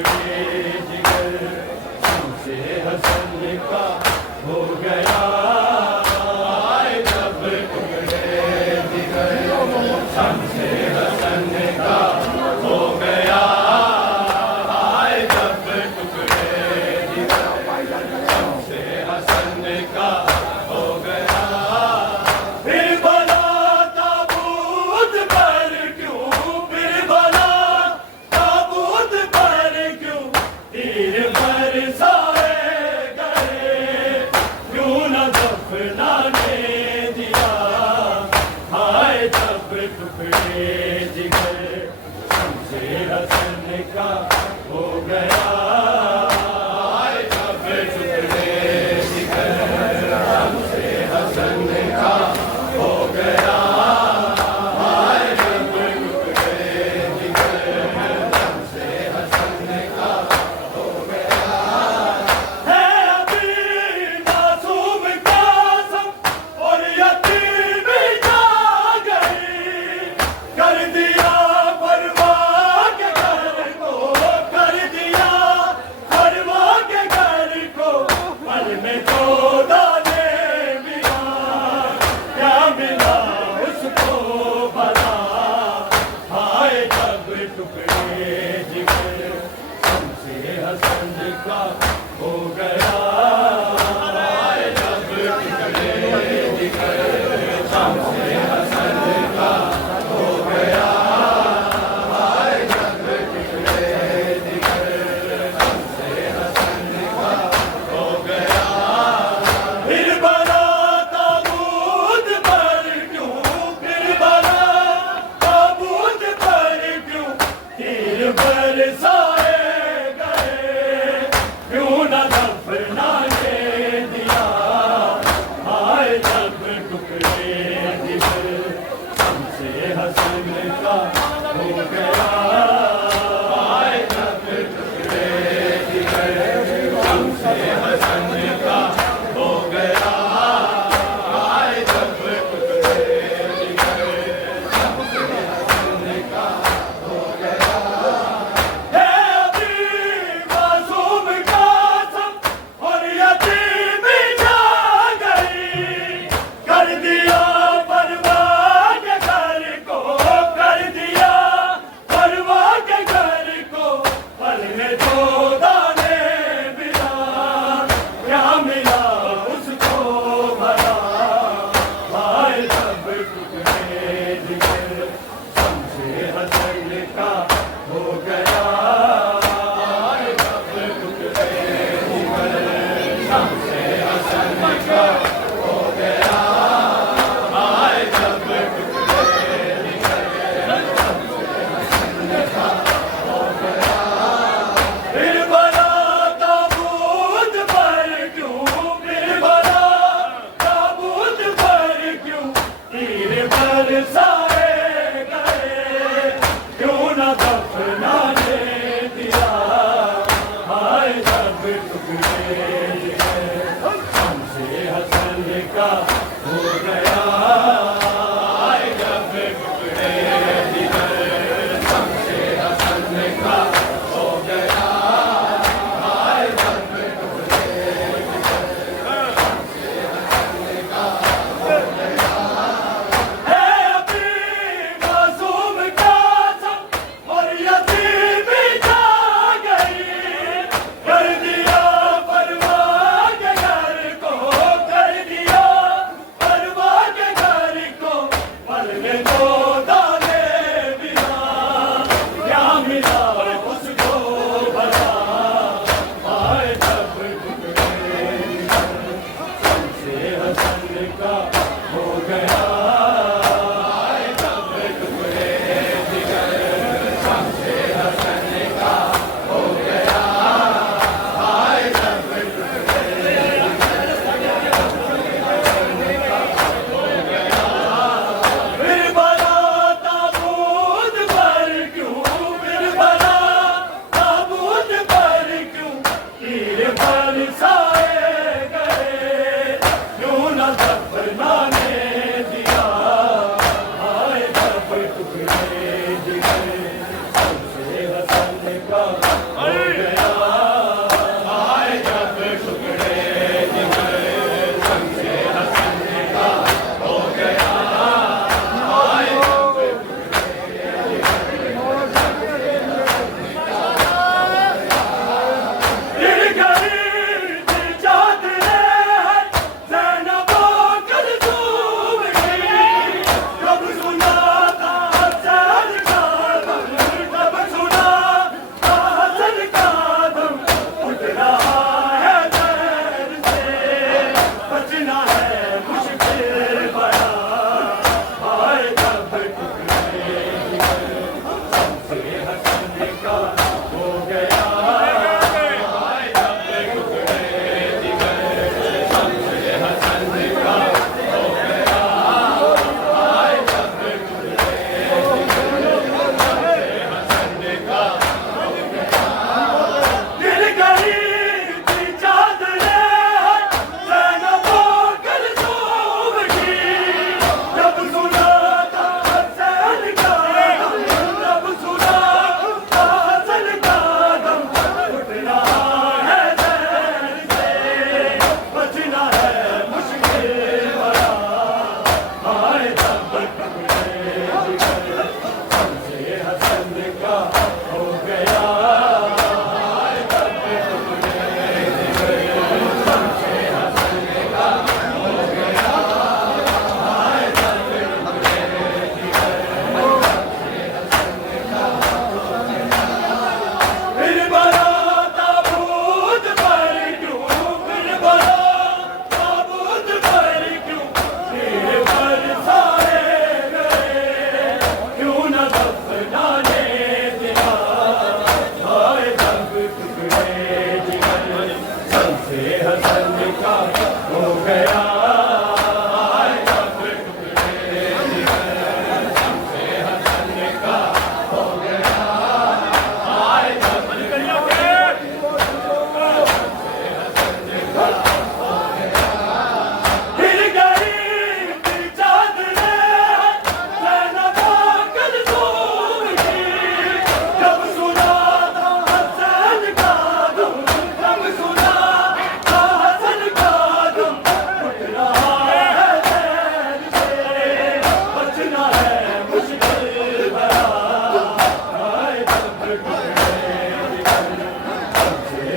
टुकड़े जिगर हमसे हसन का हो गया। आए जब टुकड़े जिगर हमसे हसन का हो गया। आए जब टुकड़े जिगर हमसे हसन का हो गया। फिर भला ताबूत पर क्यों, फिर भला ताबूत पर क्यों तीर बरसाए गए, क्यों न दफनाने दिया। हाय जब टुकड़े जिगर हमसे हसन का हो गया। हाय जब टुकड़े जिगर हमसे हसन का हो गया। हाय जब टुकड़े जिगर हमसे हसन का हो गया। है अभी मासूम कासम और यतीम जा गई, कर दिया परवाह के घर को, कर दिया परवाह के घर को। पल में तो दाने मिला, क्या मिला उसको भला। हाय जब टुकड़े जिगर हमसे हसन का हो गया। हाय जब टुकड़े जिगर हमसे हसन का हो गया। हाय जब टुकड़े जिगर हमसे हसन का हो गया। फिर भला ताबूत पर क्यों, फिर भला ताबूत पर क्यों तीर बरसाए गए, क्यों न दफना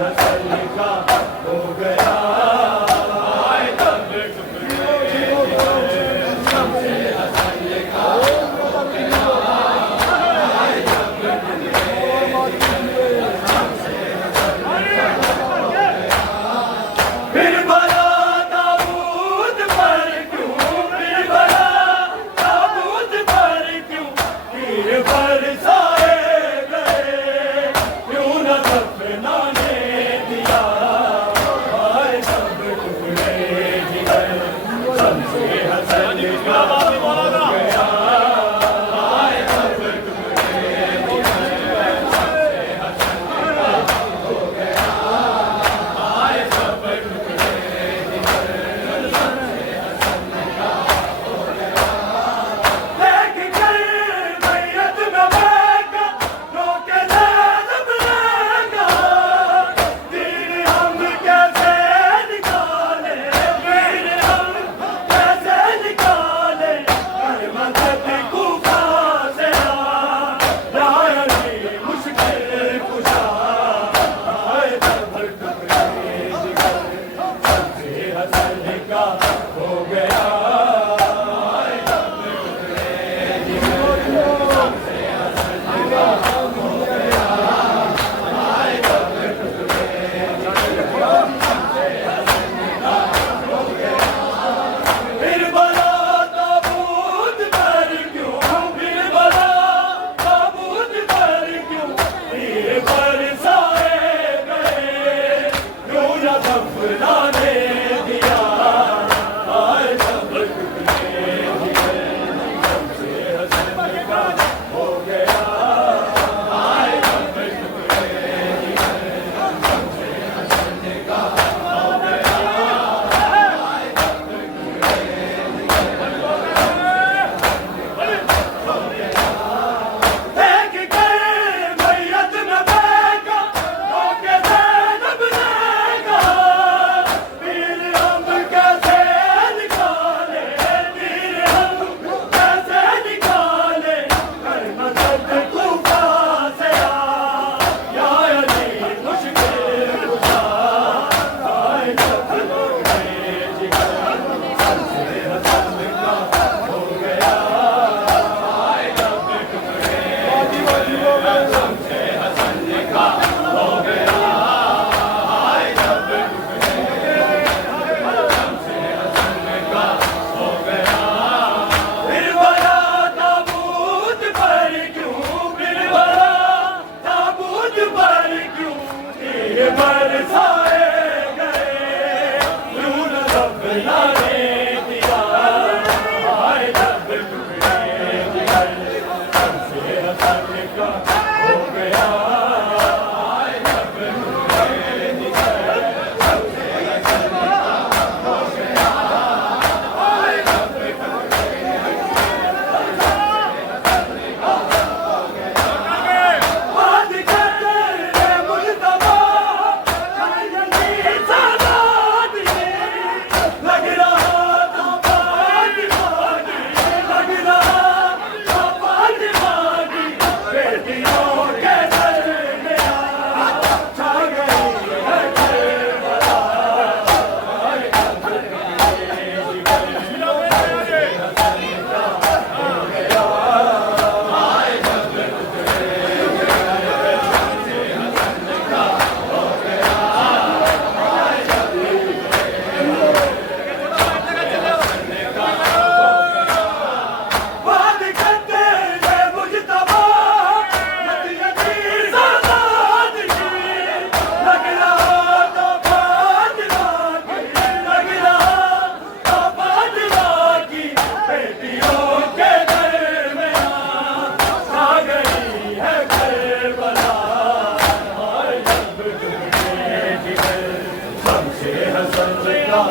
हसन का हो गया आए तब टुकड़े जिगर शम्से हसन का हो गया आए तब टुकड़े जिगर शम्से हसन का हो गया फिर भला ताबूत पर क्यों फिर भला ताबूत पर क्यों तीर बरसाए गए क्यों न दफनाने दिया आए सब टुकड़े जिगर शम्से हसन का हो गया आए सब टुकड़े जिगर शम्से हसन का हो गया आए सब टुकड़े जिगर शम्से हसन का हो गया देख कर मैयत में बैठा रोके ज़ैनब लगा तीर हम कैसे निकाले तीर हम कैसे निकाले मदद कूफा से रायनी मुश्किल कुशा आए तब टुकड़े जिगर शम्से हसन का हो गया आए तब टुकड़े जिगर शम्से हसन का हो गया आए तब टुकड़े जिगर शम्से हसन का हो गया फिर भला ताबूत पर क्यों फिर भला ताबूत पर क्यों तीर बरसाए गए क्यों न दफनाने दिया आए सब टुकड़े जिगर शम्से हसन का हो गया आए सब टुकड़े जिगर शम्से हसन का हो गया आए सब टुकड़े देख कर मैयत में बैठा रोके ज़ैनब लगा तीर हम कैसे निकाले तीर हम कैसे निकाले कर मदद कूफा से या अली मुश्किल कुशा आए तब टुकड़े जिगर शम्से हसन का हो गया आए तब टुकड़े जिगर शम्से हसन का हो गया आए तब टुकड़े शम्से हसन का हो गया फिर भला ताबूत पर क्यों फिर भला ताबूत पर क्यों तीर बरसाए गए क्यों न दफनाने दिया आए तब टुकड़े जिगर शम्से हसन का हो गया आए तब टुकड़े जिगर शम्से हसन का हो गया आए तब बात करते मुल्तबा सादात लग रहा था फातिमागी लग रहा था फातिमागी बेटियों के सर में छा गई है करबला आए तब टुकड़े जिगर शम्से हसन का हो गया आए तब टुकड़े जिगर शम्से हसन का हो गया आए तब बात करते हैं मुज्तबा यतीम सादात की लग रहा था फातिमा की लग रहा था फातिमा की बेटियों के दरमियां छा गई है करबला आए तब टुकड़े जिगर शम्से हसन का